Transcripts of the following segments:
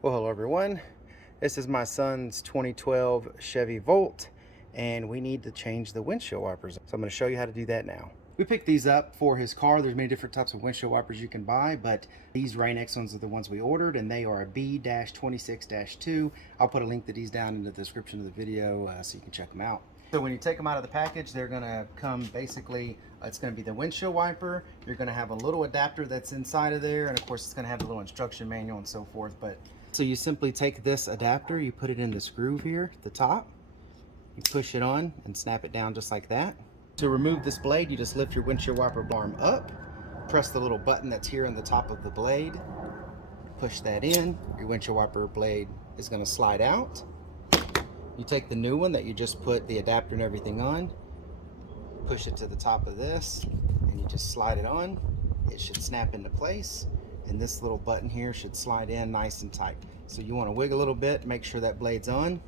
Well, hello everyone. This is my son's 2012 Chevy Volt, and we need to change the windshield wipers. So I'm going to show you how to do that now. We picked these up for his car. There's many different types of windshield wipers you can buy, but these Rain-X ones are the ones we ordered, and they are a B-26-2. I'll put a link to these down in the description of the video so you can check them out. So when you take them out of the package, they're going to come basically, it's going to be the windshield wiper. You're going to have a little adapter that's inside of there, and of course it's going to have a little instruction manual and so forth. But so you simply take this adapter, you put it in this groove here at the top, you push it on and snap it down just like that. To remove this blade, you just lift your windshield wiper arm up, press the little button that's here in the top of the blade, push that in, your windshield wiper blade is going to slide out. You take the new one that you just put the adapter and everything on, push it to the top of this, and you just slide it on. It should snap into place, and this little button here should slide in nice and tight. So you want to wiggle a little bit, make sure that blade's on,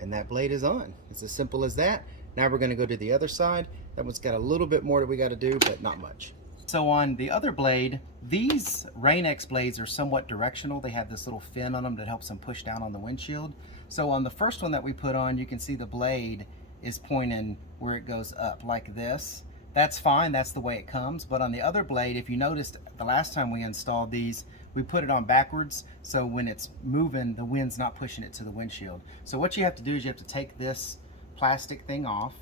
and that blade is on. It's as simple as that. Now we're going to go to the other side. That one's got a little bit more that we got to do, but not much. So on the other blade, these Rain-X blades are somewhat directional. They have this little fin on them that helps them push down on the windshield. So on the first one that we put on, you can see the blade is pointing where it goes up like this. That's fine, that's the way it comes. But on the other blade, if you noticed the last time we installed these, we put it on backwards, so when it's moving, the wind's not pushing it to the windshield. So what you have to do is you have to take this plastic thing off.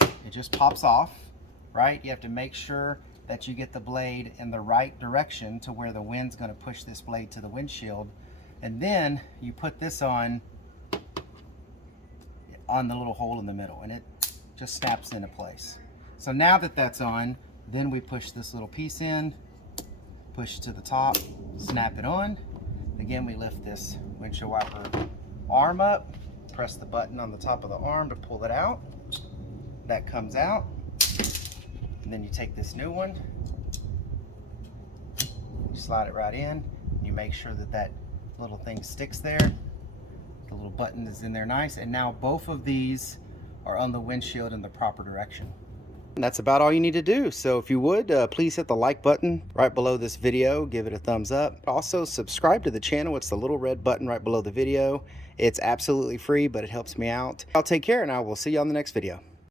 It just pops off, right? You have to make sure that you get the blade in the right direction to where the wind's going to push this blade to the windshield. And then you put this on the little hole in the middle, and it just snaps into place. So now that that's on, then we push this little piece in, push to the top, snap it on. Again, we lift this windshield wiper arm up, press the button on the top of the arm to pull it out. That comes out. And then you take this new one, you slide it right in, you make sure that that little thing sticks there. The little button is in there nice, and now both of these are on the windshield in the proper direction. And that's about all you need to do. So if you would, please hit the like button right below this video, give it a thumbs up. Also subscribe to the channel. It's the little red button right below the video. It's absolutely free, but it helps me out. I'll take care, and I will see you on the next video.